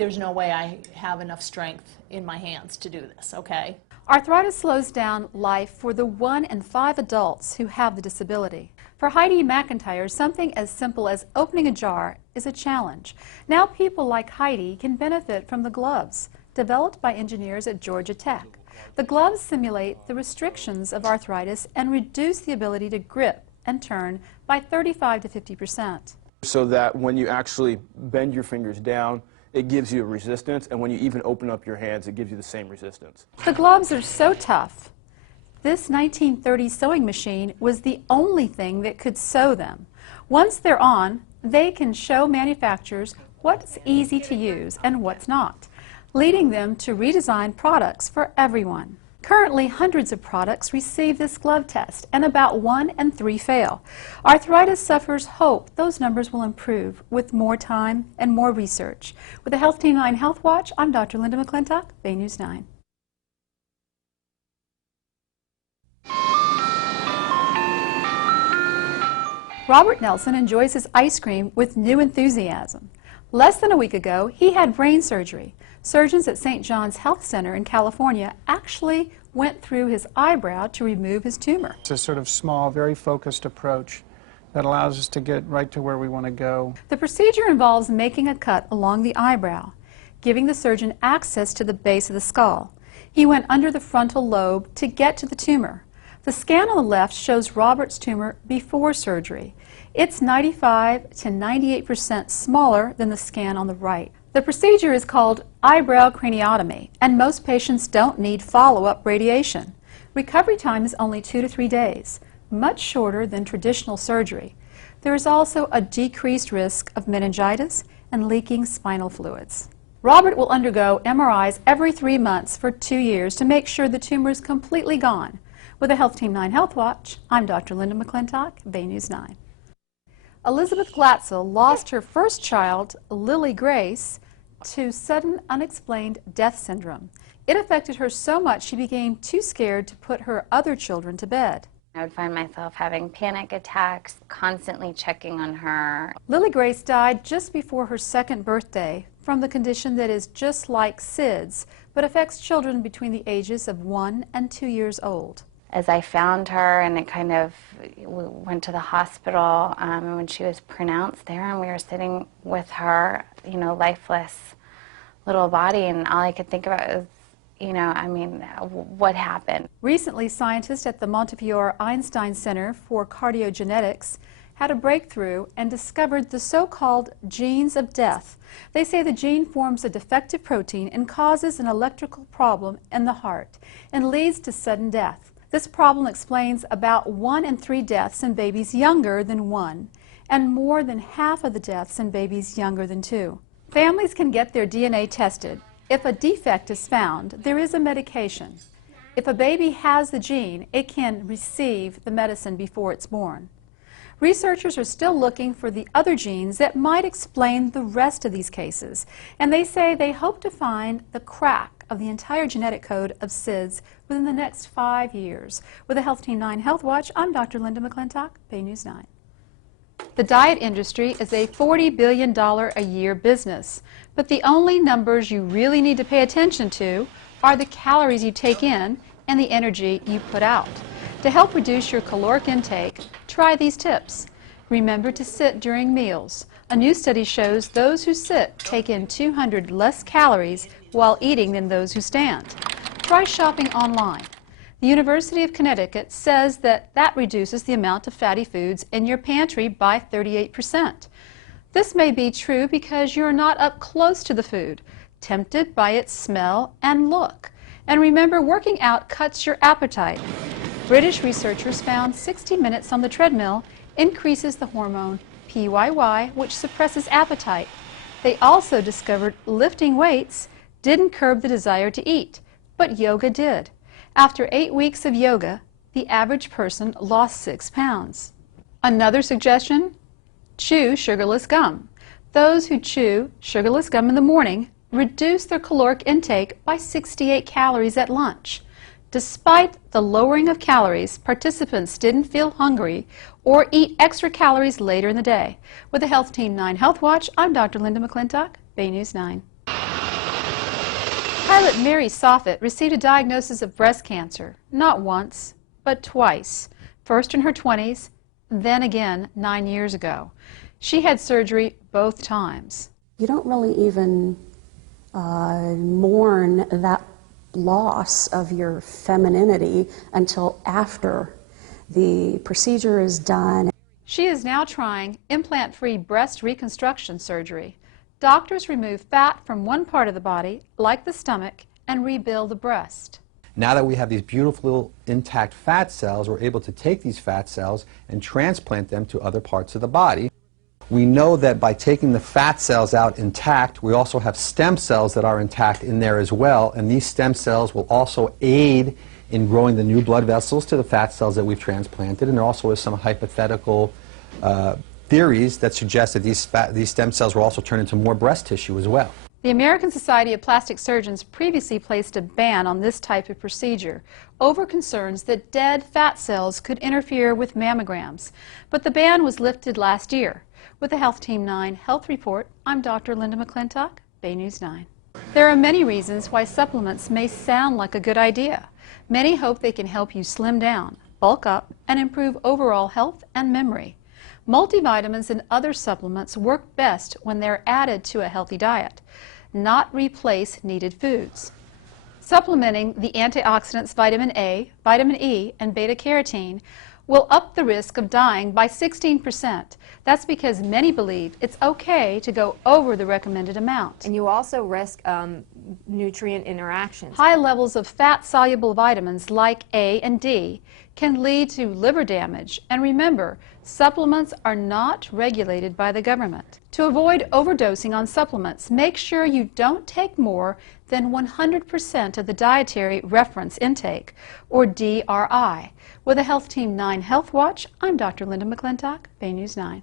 there's no way I have enough strength in my hands to do this, okay? Arthritis slows down life for the 1 in 5 adults who have the disability. For Heidi McIntyre, something as simple as opening a jar is a challenge. Now people like Heidi can benefit from the gloves developed by engineers at Georgia Tech. The gloves simulate the restrictions of arthritis and reduce the ability to grip and turn by 35 to 50%. So that when you actually bend your fingers down, it gives you a resistance, and when you even open up your hands, it gives you the same resistance. The gloves are so tough. This 1930s sewing machine was the only thing that could sew them. Once they're on, they can show manufacturers what's easy to use and what's not, leading them to redesign products for everyone. Currently, hundreds of products receive this glove test, and about 1 in 3 fail. Arthritis sufferers hope those numbers will improve with more time and more research. With the Health Team 9 Health Watch, I'm Dr. Linda McClintock, Bay News 9. Robert Nelson enjoys his ice cream with new enthusiasm. Less than a week ago, he had brain surgery. Surgeons at St. John's Health Center in California actually went through his eyebrow to remove his tumor. It's a sort of small, very focused approach that allows us to get right to where we want to go. The procedure involves making a cut along the eyebrow, giving the surgeon access to the base of the skull. He went under the frontal lobe to get to the tumor. The scan on the left shows Robert's tumor before surgery. It's 95 to 98% smaller than the scan on the right. The procedure is called eyebrow craniotomy, and most patients don't need follow-up radiation. Recovery time is only 2 to 3 days, much shorter than traditional surgery. There is also a decreased risk of meningitis and leaking spinal fluids. Robert will undergo MRIs every 3 months for 2 years to make sure the tumor is completely gone. With the Health Team 9 Health Watch, I'm Dr. Linda McClintock, Bay News 9. Elizabeth Glatzel lost her first child, Lily Grace, to sudden unexplained death syndrome. It affected her so much she became too scared to put her other children to bed. I would find myself having panic attacks, constantly checking on her. Lily Grace died just before her 2nd birthday from the condition that is just like SIDS, but affects children between the ages of 1 and 2 years old. As I found her, and it kind of went to the hospital, and when she was pronounced there, and we were sitting with her, you know, lifeless little body, and all I could think about was, you know, I mean, what happened? Recently, scientists at the Montefiore Einstein Center for Cardiogenetics had a breakthrough and discovered the so-called genes of death. They say the gene forms a defective protein and causes an electrical problem in the heart and leads to sudden death. This problem explains about 1 in 3 deaths in babies younger than 1, and more than half of the deaths in babies younger than 2. Families can get their DNA tested. If a defect is found, there is a medication. If a baby has the gene, it can receive the medicine before it's born. Researchers are still looking for the other genes that might explain the rest of these cases, and they say they hope to find the crack of the entire genetic code of SIDS within the next 5 years. With the Health Team 9 Health Watch, I'm Dr. Linda McClintock, Bay News 9. The diet industry is a $40 billion a year business, but the only numbers you really need to pay attention to are the calories you take in and the energy you put out. To help reduce your caloric intake, try these tips. Remember to sit during meals. A new study shows those who sit take in 200 less calories while eating than those who stand. Try shopping online. The University of Connecticut says that reduces the amount of fatty foods in your pantry by 38%. This may be true because you're not up close to the food, tempted by its smell and look. And remember, working out cuts your appetite. British researchers found 60 minutes on the treadmill increases the hormone PYY, which suppresses appetite. They also discovered lifting weights didn't curb the desire to eat, but yoga did. After 8 weeks of yoga, the average person lost 6 pounds. Another suggestion? Chew sugarless gum. Those who chew sugarless gum in the morning reduce their caloric intake by 68 calories at lunch. Despite the lowering of calories, participants didn't feel hungry or eat extra calories later in the day. With the Health Team 9 Health Watch, I'm Dr. Linda McClintock, Bay News 9. Pilot Mary Soffit received a diagnosis of breast cancer, not once, but twice, first in her 20s, then again 9 years ago. She had surgery both times. You don't really even mourn that loss of your femininity until after the procedure is done. She is now trying implant-free breast reconstruction surgery. Doctors remove fat from one part of the body, like the stomach, and rebuild the breast. Now that we have these beautiful intact fat cells, we're able to take these fat cells and transplant them to other parts of the body. We know that by taking the fat cells out intact, we also have stem cells that are intact in there as well, and these stem cells will also aid in growing the new blood vessels to the fat cells that we've transplanted, and there also is some hypothetical theories that suggest that these stem cells will also turn into more breast tissue as well. The American Society of Plastic Surgeons previously placed a ban on this type of procedure over concerns that dead fat cells could interfere with mammograms. But the ban was lifted last year. With the Health Team 9 Health Report, I'm Dr. Linda McClintock, Bay News 9. There are many reasons why supplements may sound like a good idea. Many hope they can help you slim down, bulk up, and improve overall health and memory. Multivitamins and other supplements work best when they're added to a healthy diet, not replace needed foods. Supplementing the antioxidants vitamin A, vitamin E, and beta-carotene will up the risk of dying by 16%. That's because many believe it's okay to go over the recommended amount. And you also risk nutrient interactions. High levels of fat-soluble vitamins like A and D can lead to liver damage. And remember, supplements are not regulated by the government. To avoid overdosing on supplements, make sure you don't take more than 100% of the dietary reference intake, or DRI. With a Health Team 9 Health Watch, I'm Dr. Linda McClintock, Bay News 9.